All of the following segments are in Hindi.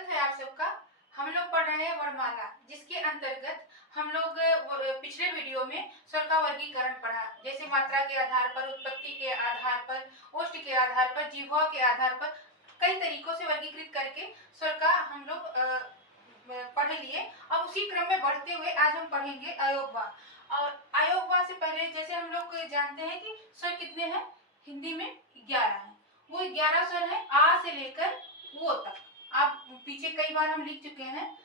स्वागत है आप सबका। हम लोग पढ़ रहे हैं वर्णमाला, जिसके अंतर्गत हम लोग पिछले वीडियो में स्वर का वर्गीकरण पढ़ा, जैसे मात्रा के आधार पर, उत्पत्ति के आधार पर, ओष्ठ के आधार पर, जिह्वा के आधार पर कई तरीकों से वर्गीकृत करके स्वर का हम लोग पढ़ लिए। अब उसी क्रम में बढ़ते हुए आज हम पढ़ेंगे अयोगवा। और अयोगवा से पहले जैसे हम लोग जानते हैं कि स्वर कितने हैं, हिंदी में 11 हैं। वो 11 स्वर है आ से लेकर वो तक। आप पीछे कई बार हम लिख चुके हैं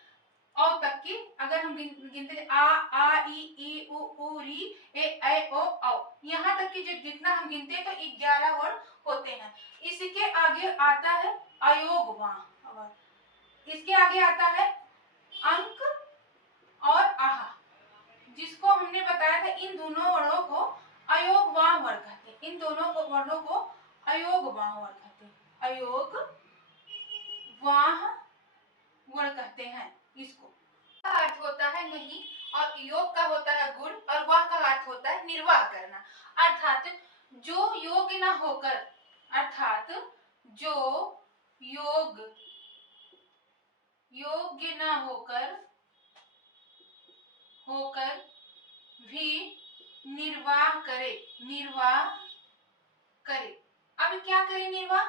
औ तक की। अगर हम गिनते आ ई उ री ए ऐ ओ औ, यहाँ तक की जो जितना हम गिनते हैं तो 11 वर्ण होते हैं। इसके आगे आता है अयोगवा। इसके आगे आता है अंक और आहा, जिसको हमने बताया था इन दोनों वर्णों को अयोगवा वर्ण कहते हैं। इन दोनों वर्णों को अयोगवा वर्ण कहते हैं। अयोग वाह वर्ण कहते हैं। इसको का अर्थ होता है नहीं, और योग का होता है गुण, और वाह का अर्थ होता है निर्वाह करना। अर्थात जो योग्य न होकर, अर्थात जो योग्य न होकर भी निर्वाह करे। अब क्या करे निर्वाह?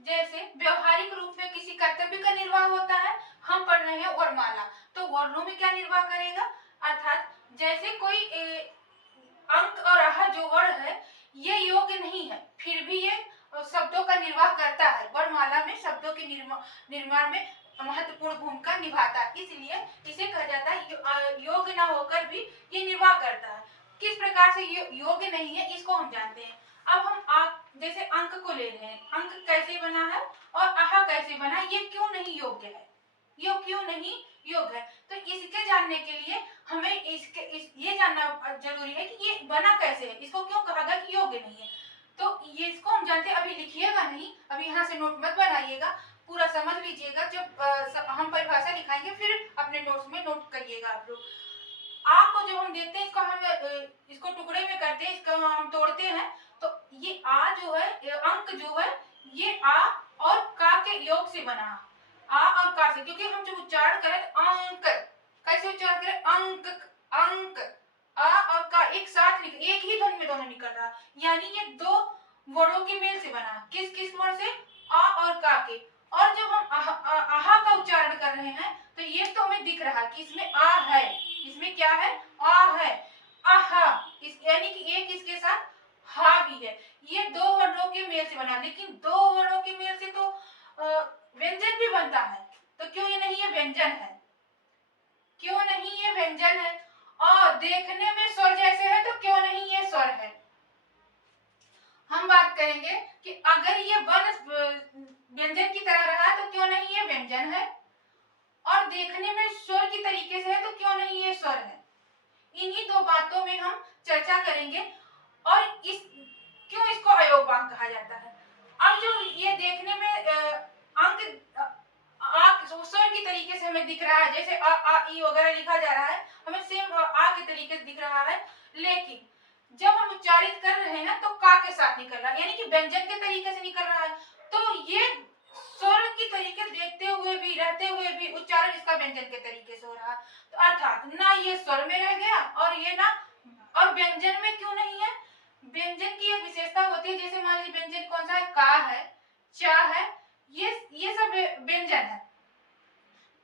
जैसे व्यवहारिक रूप में किसी कर्तव्य का निर्वाह होता है। हम पढ़ रहे हैं वर्णमाला, तो वर्णों में क्या निर्वाह करेगा? अर्थात जैसे कोई अंक और आहा जो वर्ण है ये योग्य नहीं है, फिर भी ये शब्दों का निर्वाह करता है। वर्णमाला में शब्दों के निर्माण में महत्वपूर्ण भूमिका निभाता है, इसलिए इसे कहा जाता है योग्य न होकर भी ये निर्वाह करता है। किस प्रकार से योग्य नहीं है इसको हम जानते हैं। अब हम जैसे अंक को ले रहे हैं, अंक कैसे बना है और आहा कैसे बना, ये क्यों नहीं योग्य है, ये क्यों नहीं योग्य है? तो इसके जानने के लिए हमें ये जानना जरूरी है कि ये बना कैसे है, इसको क्यों कहा गया कि योग्य नहीं है। तो ये इसको हम जानते हैं। अभी लिखिएगा नहीं, अभी यहाँ से नोट मत बनाइएगा, पूरा समझ लीजिएगा। जब हम परिभाषा लिखाएंगे फिर अपने नोट्स में नोट करिएगा आप लोग। आ को जब हम देखते हैं, इसको टुकड़े में करते हैं, इसको हम तोड़ते हैं, तो ये आ जो है, अंक जो है, ये आ और का के योग से बना। आ और का से, क्योंकि हम जब उच्चारण करें तो अंक कैसे उच्चारण करें, अंक आ और का एक साथ एक ही ध्वनि में दोनों निकल रहा, यानी ये दो वर्णों के मेल से बना। किस वर्ण से? आ और का के। और जब हम आहा का उच्चारण कर रहे हैं तो ये तो हमें दिख रहा है कि इसमें आ है, इसमें क्या है, आ है, आहा, यानी कि एक इसके साथ हा भी है। ये दो वर्णों के मेल से बना, लेकिन दो वर्णों के मेल से तो व्यंजन भी बनता है, तो क्यों ये नहीं है व्यंजन है? क्यों नहीं ये व्यंजन है? और देखने में स्वर जैसे है, तो क्यों नहीं ये स्वर है? हम बात करेंगे कि अगर ये व्यंजन की तरह रहा तो क्यों नहीं ये व्यंजन है, और देखने में स्वर की तरीके से है तो क्यों नहीं ये स्वर है। इन्हीं दो बातों में हम चर्चा करेंगे, और क्यों इसको अयोगवा कहा जाता है। अब जो ये देखने में अंक स्वर की तरीके से हमें दिख रहा है, जैसे आ ई वगैरह लिखा जा रहा है, हमें सेम आ के तरीके से दिख रहा है, लेकिन जब हम उच्चारित कर रहे हैं तो का के साथ निकल रहा है, यानी कि व्यंजन के तरीके से निकल रहा है। तो ये स्वर की तरीके देखते हुए भी, रहते हुए भी उच्चारण इसका व्यंजन के तरीके से हो रहा है। तो अर्थात ना ये स्वर में रह गया और ये ना, और व्यंजन में क्यों नहीं है? व्यंजन की एक विशेषता होती है, जैसे मान लीजिए व्यंजन कौन सा है, का है, चा है, ये सब व्यंजन है।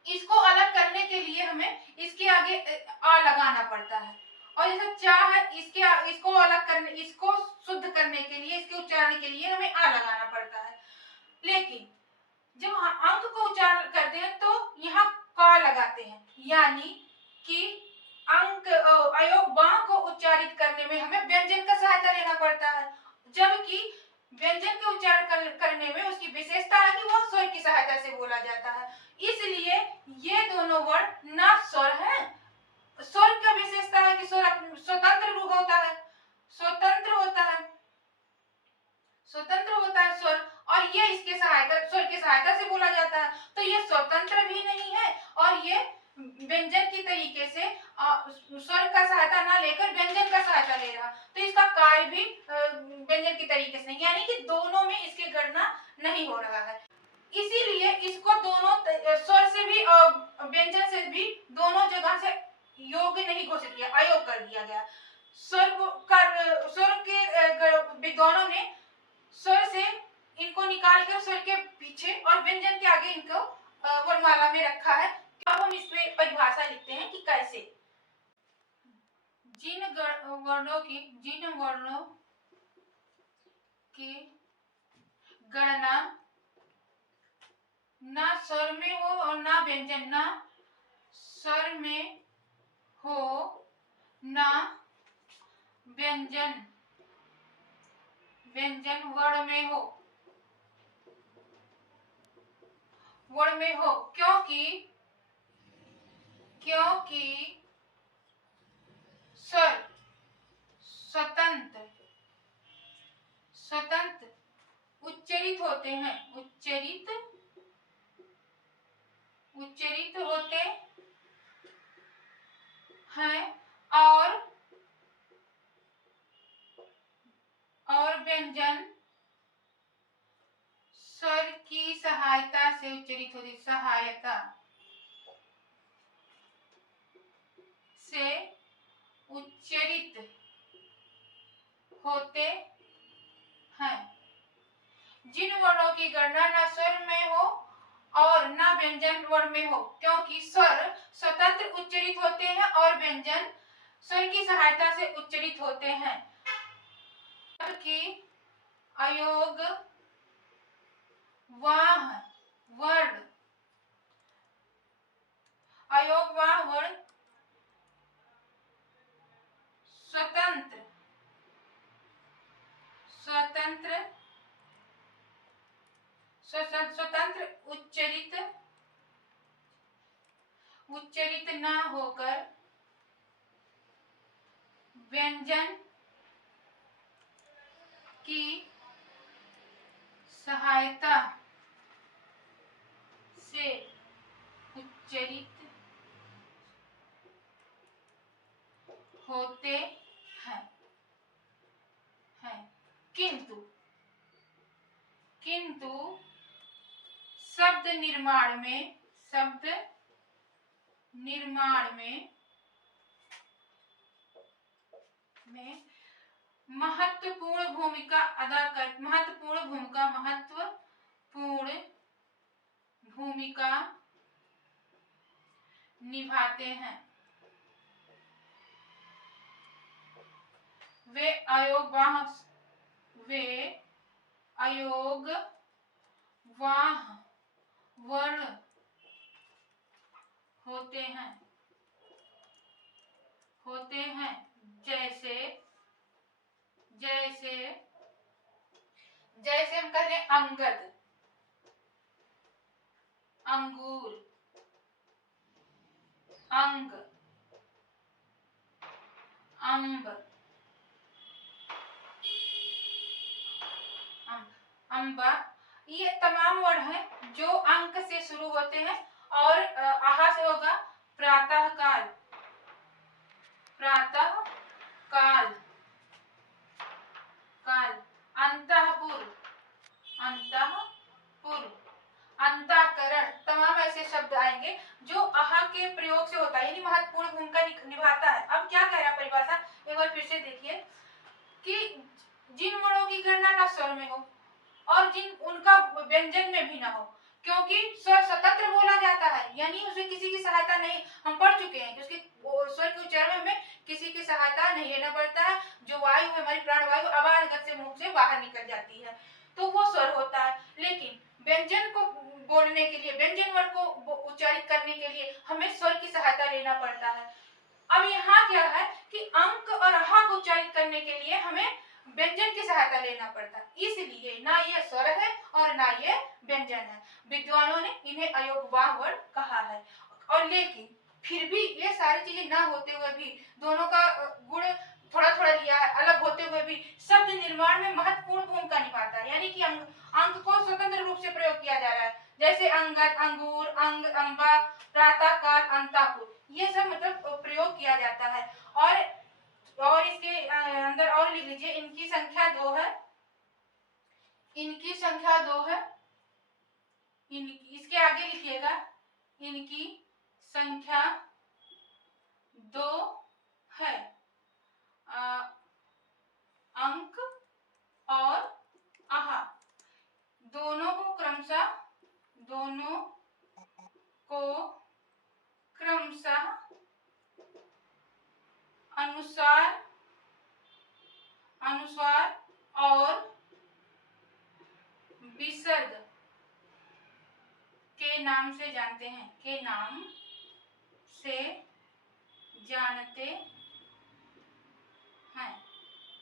इसको अलग करने के लिए हमें इसके आगे आ लगाना पड़ता है, और जैसे चा है, इसको अलग करने, इसको शुद्ध करने के लिए, इसके उच्चारण के लिए हमें आ लगाना पड़ता है। लेकिन जब अंक को उच्चारण करते हैं तो यहाँ का लगाते हैं, यानी कि अंक अयोगवा को उच्चारित करने में हमें व्यंजन का सहायता लेना पड़ता है, जबकि व्यंजन के उच्चारण करने में उसकी विशेषता है कि वह स्वर की सहायता से बोला जाता है। इसलिए ये दोनों वर्ण न स्वर है। स्वर का विशेषता है कि स्वर स्वतंत्र होता है, स्वतंत्र होता है स्वर, और ये इसके स्वर की सहायता से बोला जाता है। तो ये स्वतंत्र भी नहीं है, और ये व्यंजन की तरीके से स्वर का सहायता ना लेकर व्यंजन का सहायता ले रहा, तो इसका कार्य भी व्यंजन की तरीके से नहीं, यानी कि दोनों में इसकी गणना नहीं हो रहा है। इसीलिए इसको दोनों स्वर से भी और व्यंजन से भी दोनों जगह से योग्य नहीं घोषित किया, अयोग कर दिया गया। स्वर के विद्वानों ने स्वर से इनको निकाल कर स्वर के पीछे और व्यंजन के आगे इनको वर्णमाला में रखा है। अब हम इस पे परिभाषा लिखते हैं कि कैसे जिन वर्णों की गणना ना स्वर में हो और ना व्यंजन, ना स्वर में हो ना व्यंजन वर्ण में हो, क्योंकि स्वर स्वतंत्र उच्चरित होते हैं, और व्यंजन स्वर की सहायता से उच्चरित होते हैं। जिन वर्णों की गणना न स्वर में हो और न व्यंजन वर्ण में हो, क्योंकि स्वर स्वतंत्र उच्चरित होते हैं और व्यंजन स्वर की सहायता से उच्चरित होते हैं, कि अयोग वाह वर्ण स्वतंत्र उच्चरित न होकर व्यंजन की सहायता से उच्चरित होते हैं। किंतु शब्द निर्माण में महत्वपूर्ण भूमिका निभाते हैं। वे अयोगवाह वर्ण होते हैं, जैसे हम कह रहे हैं अंगद, अंगूर, अंग, अम्ब, अम्बा। ये तमाम वर्ड हैं जो अंक से शुरू होते हैं और आहा से होगा प्रातः काल, अंतःपुर, अंतःकरण, तमाम ऐसे शब्द आएंगे जो आहा के प्रयोग से होता है, यानी महत्वपूर्ण भूमिका निभाता है। अब क्या कह रहा है परिभाषा, एक बार फिर से देखिए कि जिन वर्णों की गणना न स्वर में हो और उनका व्यंजन में भी ना हो, क्योंकि स्वर स्वतंत्र बोला जाता है, यानी उसमें किसी की सहायता नहीं, हम पढ़ चुके हैं कि उसके स्वर के उच्चारण में किसी की सहायता नहीं लेना पड़ता है। जो वायु है, हमारी प्राणवायु आवाज गत से मुख से बाहर निकल जाती है, तो वो स्वर होता है। लेकिन व्यंजन को बोलने के लिए, व्यंजन वर्ण को उच्चारित करने के लिए हमें स्वर की सहायता लेना पड़ता है। अब यहाँ क्या है कि अंक और हा को उच्चारित करने के लिए हमें व्यंजन की सहायता लेना पड़ता है, इसलिए ना ये स्वर है और ना ये व्यंजन है। विद्वानों ने इन्हें अयोगवाह वर्ण कहा है। और लेकिन फिर भी ये सारी चीजें ना होते हुए भी, दोनों का गुण थोड़ा थोड़ा लिया है, अलग होते हुए भी शब्द निर्माण में महत्वपूर्ण भूमिका निभाता है, यानी कि अंक को स्वतंत्र रूप से प्रयोग किया जा रहा है, जैसे अंगद, अंगूर, अंग, अम्बा, प्रातः काल, अंतापुर, ये सब मतलब प्रयोग किया जाता है। और इसके अंदर और लिख लीजिए, इनकी संख्या 2 है, इसके आगे लिखिएगा, इनकी संख्या 2 है। अंक और आहा दोनों को क्रमशः अनुस्वार और विसर्ग के नाम से जानते हैं,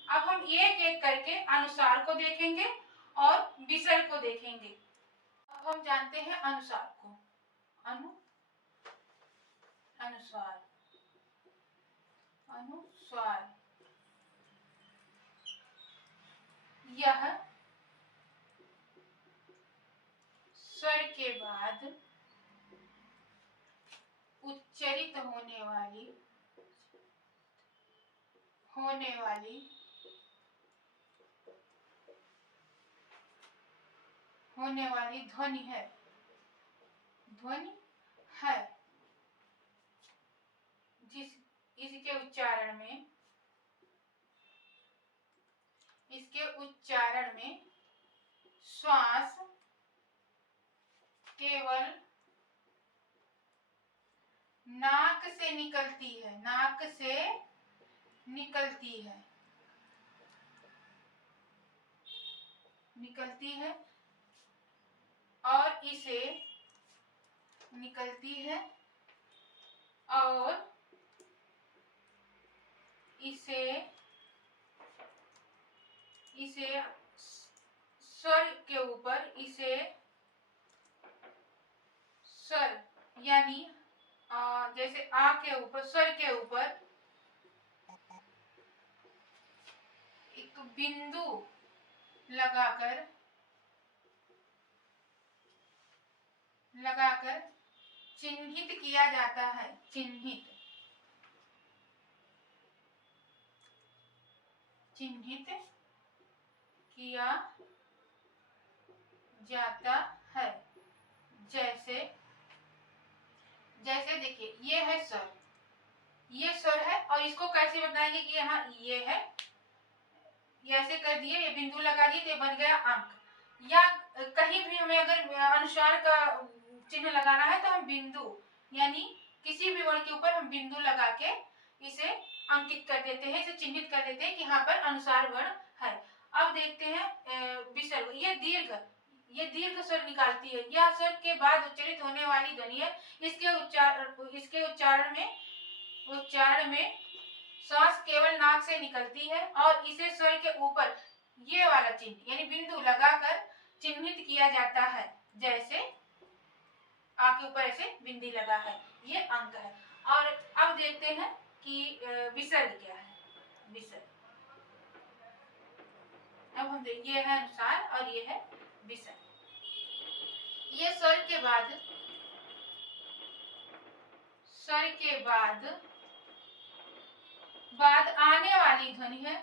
अब हम एक एक करके अनुसार को देखेंगे और विसर्ग को देखेंगे। अब हम जानते हैं अनुसार को। अनुस्वार यह स्वर के बाद उच्चारित होने वाली ध्वनि है। इसके उच्चारण में श्वास केवल नाक से निकलती है और इसे स्वर के ऊपर स्वर यानी जैसे आ के ऊपर, स्वर के ऊपर एक बिंदु लगाकर चिन्हित किया जाता है। चिन्हित किया जाता है। जैसे देखिए, ये है स्वर, है और इसको कैसे बताएंगे कि यहाँ ये है, ये ऐसे कर दिए, ये बिंदु लगा दिए तो बन गया अंक। या कहीं भी हमें अगर अनुसार का चिन्ह लगाना है तो हम बिंदु यानी किसी भी वर्ण के ऊपर हम बिंदु लगा के इसे अंकित कर देते हैं, इसे चिन्हित कर देते हैं कि यहाँ पर अनुसार वर्ण है। अब देखते हैं विसर्ग। ये दीर्घ स्वर निकालती है। यह स्वर के बाद उच्चारित होने वाली ध्वनि है। इसके उच्चारण में श्वास केवल नाक से निकलती है और इसे स्वर के ऊपर ये वाला चिन्ह यानी बिंदु लगाकर चिन्हित किया जाता है। जैसे आ के ऊपर ऐसे बिंदी लगा है, ये अंक है। और अब देखते हैं कि विसर्ग क्या है। अब हम ये है अनुसार और ये है विसर्ग। ये स्वर के बाद आने वाली ध्वनि है।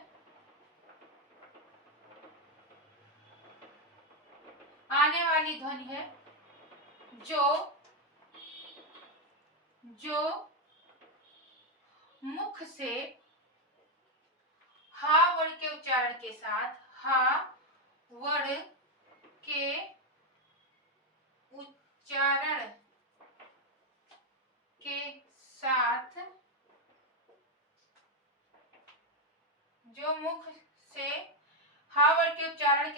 जो मुख से हा वर्ण के उच्चारण के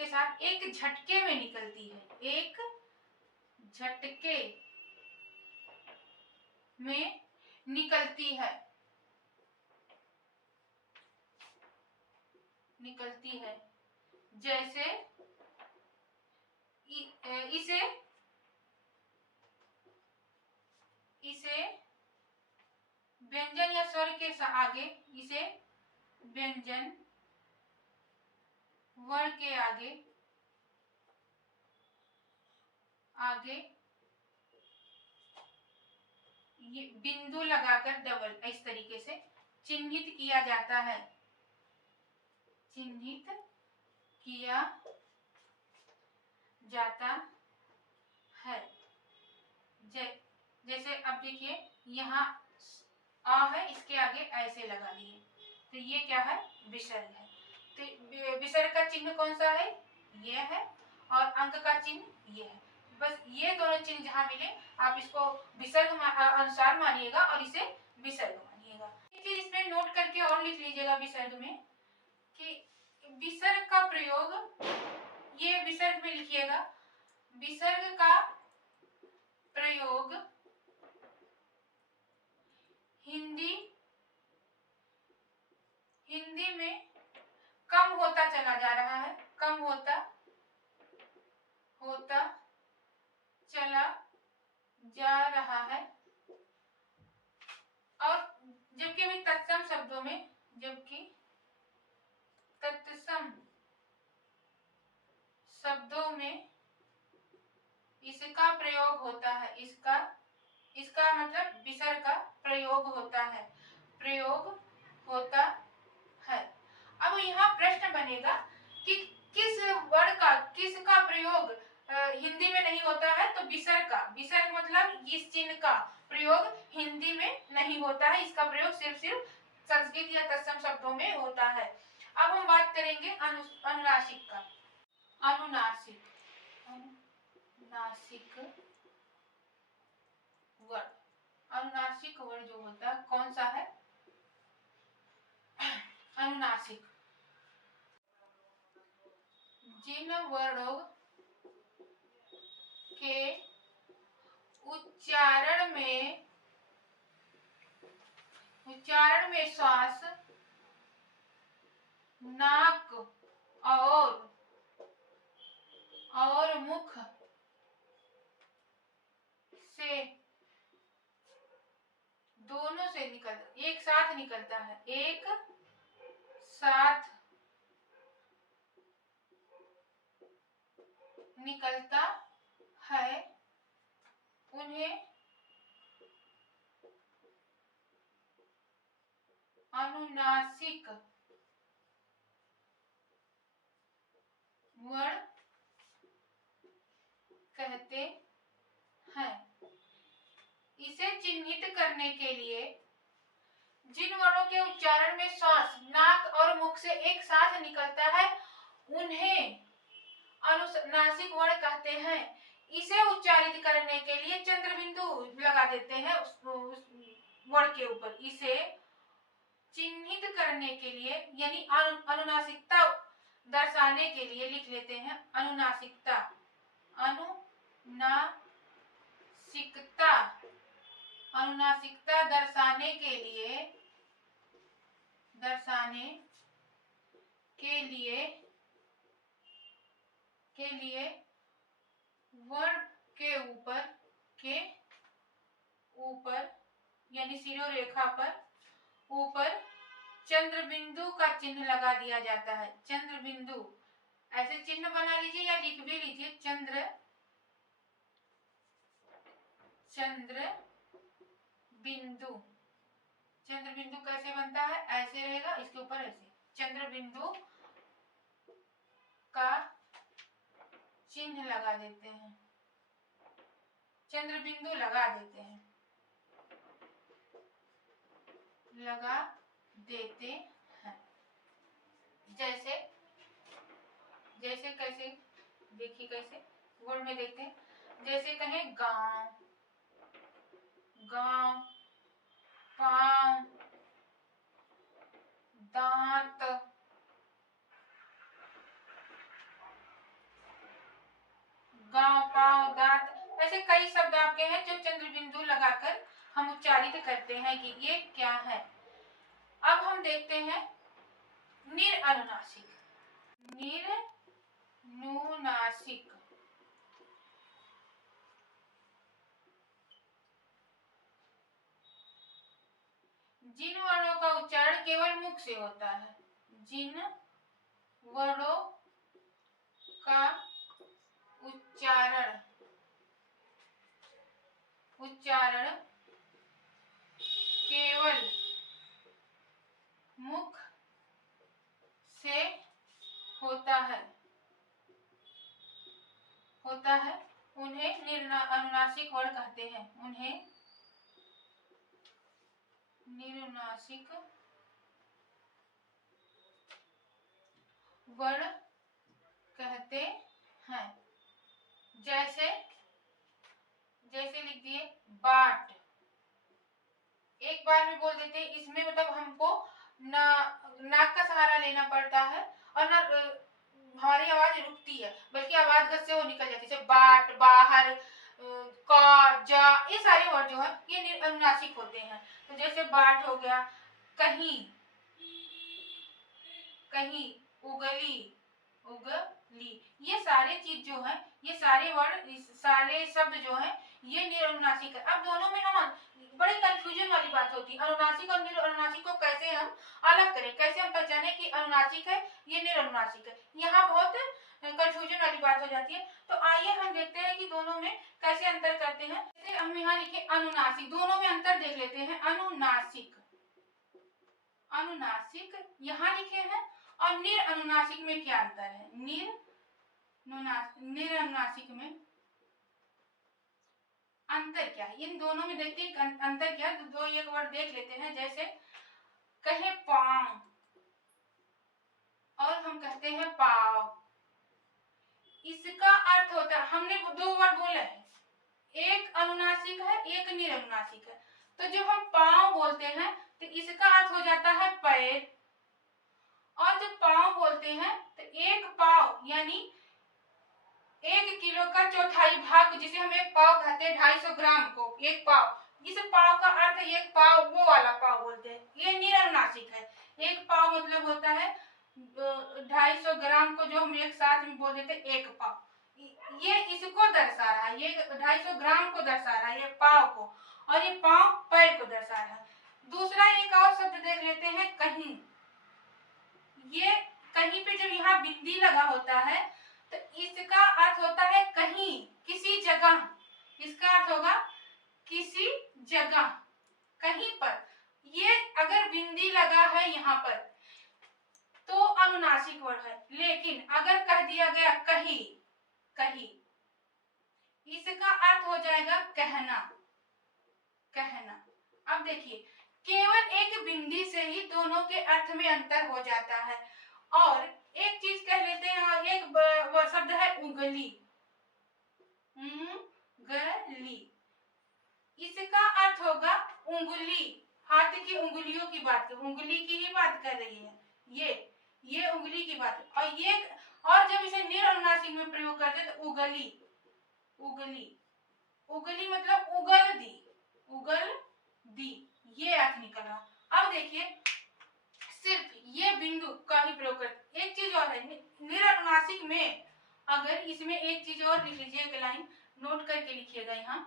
साथ एक झटके में निकलती है। जैसे इसे व्यंजन या स्वर के आगे, इसे व्यंजन वर्ण के आगे ये बिंदु लगाकर डबल इस तरीके से चिन्हित किया जाता है। है। जैसे अब देखिए यहाँ अ है, इसके आगे ऐसे लगा दिए, तो ये क्या है, विसर्ग है। तो विसर्ग का चिन्ह कौन सा है, ये है, और अंक का चिन्ह ये है। बस ये दोनों चिन्ह जहां मिले आप इसको विसर्ग अनुसार मानिएगा और इसे विसर्ग मानिएगा। एक चीज इसमें नोट करके और लिख लीजिएगा विसर्ग में, कि विसर्ग का प्रयोग, ये विसर्ग में लिखिएगा, विसर्ग का प्रयोग हिंदी में कम होता चला जा रहा है, कम होता चला जा रहा है। और जबकि अभी तत्सम शब्दों में, जबकि तत्सम शब्दों में इसका प्रयोग होता है, इसका मतलब विसर्ग का प्रयोग होता है, प्रयोग होता है। अब यहाँ प्रश्न बनेगा कि किस वर्ण का, किसका प्रयोग हिंदी में नहीं होता है, तो विसर्ग मतलब इस चिन्ह का प्रयोग हिंदी में नहीं होता है, इसका प्रयोग सिर्फ संस्कृत या तत्सम शब्दों में होता है। अब हम बात करेंगे अनुनासिक का। अनुनासिक वर्ण, अनुनासिक वर्ण जो होता है कौन सा है, अनुनासिक जिन वर्णों के उच्चारण में श्वास नाक और मुख से दोनों से एक साथ निकलता है, एक साथ निकलता है, उन्हें अनुनासिक वर्ण कहते हैं। इसे चिन्हित करने के लिए जिन वर्णों के उच्चारण में श्वास नाक और मुख से एक साथ निकलता है उन्हें अनुनासिक वर्ण कहते हैं। इसे उच्चारित करने के लिए चंद्र बिंदु लगा देते हैं उस वर्ण के ऊपर। इसे चिन्हित करने के लिए यानी अनुनासिकता दर्शाने के लिए लिख लेते हैं अनुनासिकता, अनुनासिकता दर्शाने के लिए वर्ण के ऊपर यानी शिरोरेखा पर ऊपर चंद्र बिंदु का चिन्ह लगा दिया जाता है। चंद्र बिंदु ऐसे चिन्ह बना लीजिए या लिख भी लीजिए, चंद्र बिंदु। चंद्र बिंदु कैसे बनता है, ऐसे रहेगा, इसके ऊपर ऐसे चंद्र बिंदु का चिन्ह लगा देते हैं, चंद्र बिंदु लगा देते हैं, जैसे कैसे देखिए, कैसे वर्ड में देखते हैं, जैसे कहें गांव, पांव, दांत, गांव, पांव, दांत, ऐसे कई शब्द आपके हैं जो चंद्र बिंदु लगाकर हम उच्चारित करते हैं कि ये क्या है। अब हम देखते हैं निरनुनासिक। जिन वर्णों का उच्चारण केवल मुख से होता है, जिन वर्णों का उच्चारण केवल मुख से होता है उन्हें अनुनासिक वर्ण कहते हैं। उन्हें निरनुनासिक वर्ण कहते हैं। जैसे लिख दिए बाट, एक बार में बोल देते हैं। इसमें मतलब हमको नाक का सहारा लेना पड़ता है और ना हमारी आवाज रुकती है, बल्कि आवाज गस से वो निकल जाती है। जैसे बाट, बाहर, का, जा, ये सारे वर्ड जो है ये अनुनासिक होते हैं। तो जैसे बाट हो गया, कहीं, कहीं, उगली, उगली, ये सारे चीज जो है, ये सारे वर्ड, सारे शब्द जो है ये निरनुनासिक है। अब दोनों में हम बड़ी कंफ्यूजन वाली बात होती है, अनुनासिक और निरनुनासिक को कैसे हम अलग करें, कैसे हम पहचाने कि अनुनासिक है ये निरनुनासिक है। यहाँ बहुत कंफ्यूजन वाली बात हो जाती है। तो आइए हम देखते हैं कि दोनों में कैसे अंतर करते हैं। जैसे हम यहाँ लिखे अनुनासिक, दोनों में अंतर देख लेते हैं। अनुनासिक, अनुनासिक यहाँ लिखे हैं, और निरनुनासिक में क्या अंतर है? निरनुनासिक में अंतर क्या है? इन दोनों में देखते हैं अंतर क्या है। दो एक वर्ड देख लेते हैं। जैसे कहे पांव और हम कहते हैं पाव, इसका अर्थ होता है, हमने दो वर्ड बोला है, एक अनुनासिक है एक निरनुनासिक है। तो जब हम पांव बोलते हैं तो इसका अर्थ हो जाता है पैर, और जब पाव बोलते हैं तो एक पाव यानी 1 किलो का चौथाई भाग, जिसे हम एक पाव कहते हैं, 250 ग्राम को एक पाव, इस पाव का अर्थ एक पाव, वो वाला पाव बोलते हैं, ये निरनुनासिक है। एक पाव मतलब होता है 250 ग्राम को जो हम एक साथ में बोल देते एक पाव, ये इसको दर्शा रहा है, ये 250 ग्राम को दर्शा रहा है, ये पाव को, और ये पाव पैर को दर्शा रहा है। दूसरा एक और शब्द देख लेते हैं, कहीं। ये कहीं पे जब यहाँ बिंदी लगा होता है तो इसका अर्थ होता है कहीं, किसी जगह, इसका अर्थ होगा किसी जगह, कहीं पर। ये अगर बिंदी लगा है यहाँ पर तो अनुनासिक वर्ण है, लेकिन अगर कह दिया गया कहीं, कहीं, इसका अर्थ हो जाएगा कहना, कहना। अब देखिए, केवल एक बिंदी से ही दोनों के अर्थ में अंतर हो जाता है। और एक चीज कह लेते हैं, एक शब्द है उंगली, उंगली, इसका अर्थ होगा उंगली, हाथ की उंगलियों की बात, उंगली की ही बात कर रही है, ये उंगली की बात। और जब इसे निरनुनासिक में प्रयोग करते तो उगली, उगली, उगली मतलब उगल दी, उगल दी, ये अर्थ निकला। अब देखिए, सिर्फ ये बिंदु का ही प्रयोग करते। एक चीज और है, निरनुनासिक में अगर इसमें एक चीज और लिख लीजिए, एक लाइन नोट करके लिखिएगा यहाँ,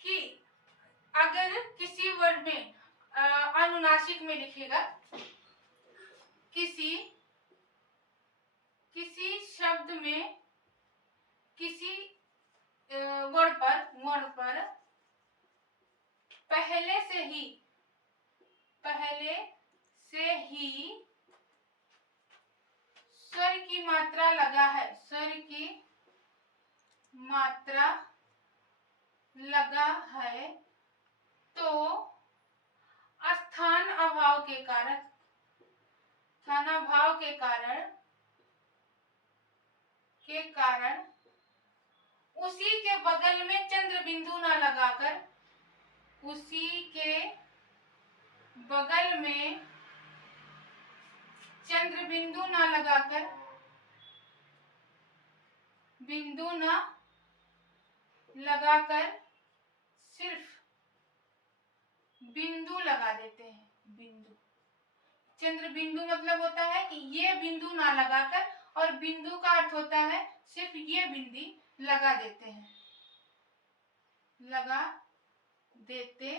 कि अगर किसी वर्ड में अनुनासिक में लिखेगा, किसी शब्द में किसी वर्ड पर पहले से ही स्वर की मात्रा लगा है, स्वर की मात्रा लगा है, तो स्थान अभाव के कारण उसी के बगल में चंद्र बिंदु न लगाकर, उसी के बगल में चंद्र बिंदु न लगाकर, बिंदु न लगाकर सिर्फ बिंदु लगा देते हैं। बिंदु, चंद्र बिंदु मतलब होता है कि ये बिंदु ना लगाकर, और बिंदु का अर्थ होता है सिर्फ ये बिंदी लगा देते हैं, लगा देते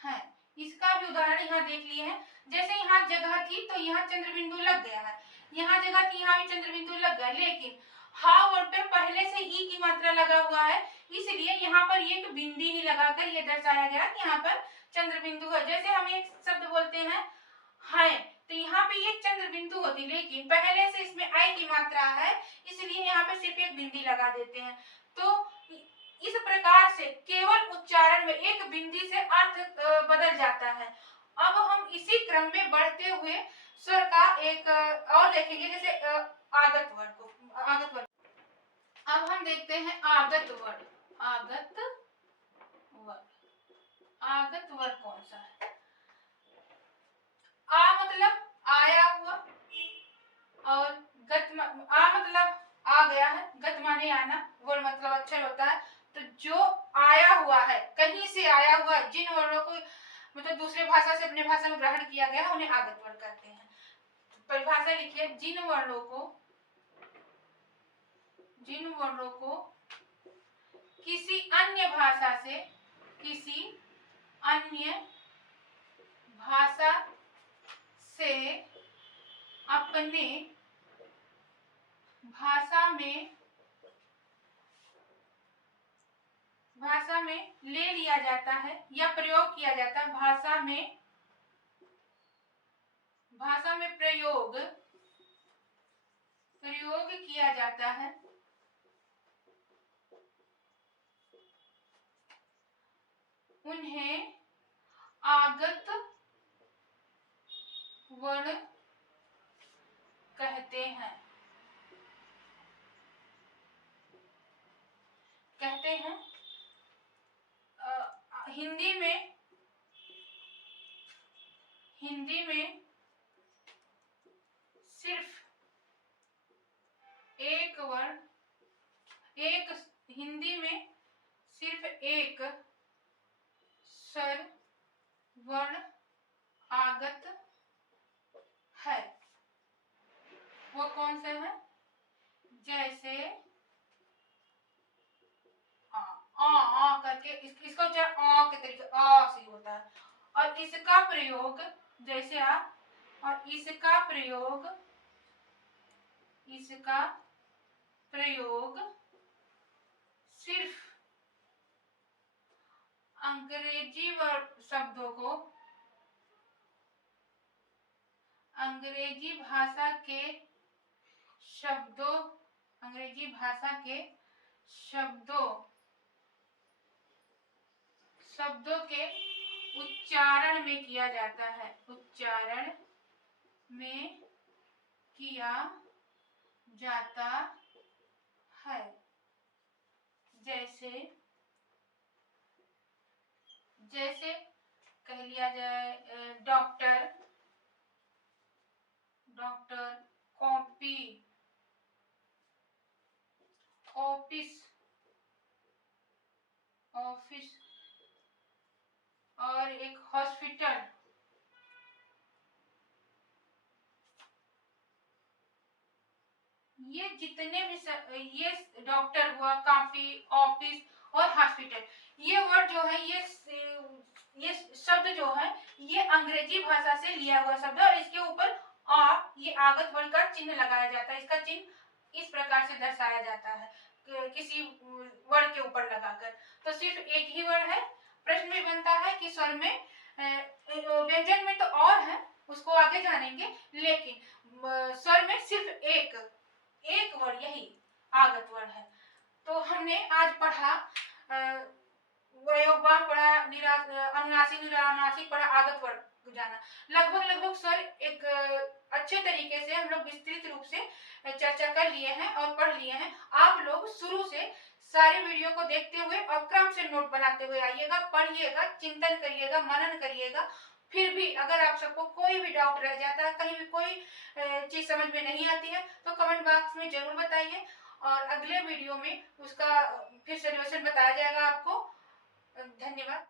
हैं। इसका भी उदाहरण यहाँ देख लिए हैं। जैसे यहाँ जगह थी तो यहाँ चंद्र बिंदु लग गया है, यहाँ जगह थी यहाँ भी चंद्र बिंदु लग गया, लेकिन हा वर्ड पे पहले से ई की मात्रा लगा हुआ है, इसलिए यहाँ पर एक बिंदी ही लगाकर ये दर्शाया गया कि यहाँ पर चंद्र बिंदु है। जैसे हम एक शब्द बोलते हैं है, तो यहाँ पे ये चंद्र बिंदु होती, लेकिन पहले से इसमें आई की मात्रा है, इसलिए यहाँ पे सिर्फ एक बिंदी लगा देते हैं। तो इस प्रकार से केवल उच्चारण में एक बिंदी से अर्थ बदल जाता है। अब हम इसी क्रम में बढ़ते हुए स्वर का एक और देखेंगे, जैसे आगत वर्ण को। आगत वर्ण, अब हम देखते हैं आगत वर्ण। आगत वर्ण, आगत वर्ण कौन सा है? आ मतलब आया हुआ, और आ मतलब आ गया है, गत माने आना, वर्ण मतलब अक्षर होता है। तो जो आया हुआ है, कहीं से आया हुआ, जिन वर्णों को मतलब दूसरे भाषा से अपने भाषा में ग्रहण किया गया है, उन्हें आगत वर्ण कहते हैं। परिभाषा लिखिए, जिन वर्णों को किसी अन्य भाषा से अपने भाषा में ले लिया जाता है या प्रयोग किया जाता है, भाषा में प्रयोग किया जाता है, उन्हें आगत वर्ण कहते हैं। हिंदी में सिर्फ एक स्वर वर्ण आगत है। वो कौन सा है? जैसे आ करके इसका उच्चारण आ के तरीके आ से होता है, और इसका प्रयोग जैसे और इसका प्रयोग सिर्फ अंग्रेजी शब्दों को अंग्रेजी भाषा के शब्दों के उच्चारण में किया जाता है। जैसे कह लिया जाए डॉक्टर, कॉपी, ऑफिस और एक हॉस्पिटल। ये जितने भी ये डॉक्टर हुआ, कॉपी, ऑफिस और हॉस्पिटल, ये वर्ड जो है, ये शब्द जो है, ये अंग्रेजी भाषा से लिया हुआ शब्द है, और इसके ऊपर ये आगत वर्ण का चिन्ह लगाया जाता है। इसका चिन्ह इस प्रकार से दर्शाया जाता है किसी वर्ण के ऊपर लगाकर। तो सिर्फ एक ही वर्ण है। प्रश्न भी बनता है कि स्वर में, व्यंजन में तो और है, उसको आगे जानेंगे, लेकिन स्वर में सिर्फ एक वर्ण, यही आगत वर्ण है। तो हमने आज पढ़ा वयोवान पढ़ा, अनुनासिक, निरानुनासिक पढ़ा, आगत वर्ण जाना। लगभग स्वर एक अच्छे तरीके से हम लोग विस्तृत रूप से चर्चा कर लिए हैं और पढ़ लिए हैं। आप लोग शुरू से सारे वीडियो को देखते हुए और क्रम से नोट बनाते हुए आइएगा, पढ़िएगा, चिंतन करिएगा, मनन करिएगा। फिर भी अगर आप सबको कोई भी डाउट रह जाता है, कहीं भी कोई चीज समझ में नहीं आती है, तो कमेंट बॉक्स में जरूर बताइए, और अगले वीडियो में उसका फिर सॉल्यूशन बताया जाएगा आपको। धन्यवाद।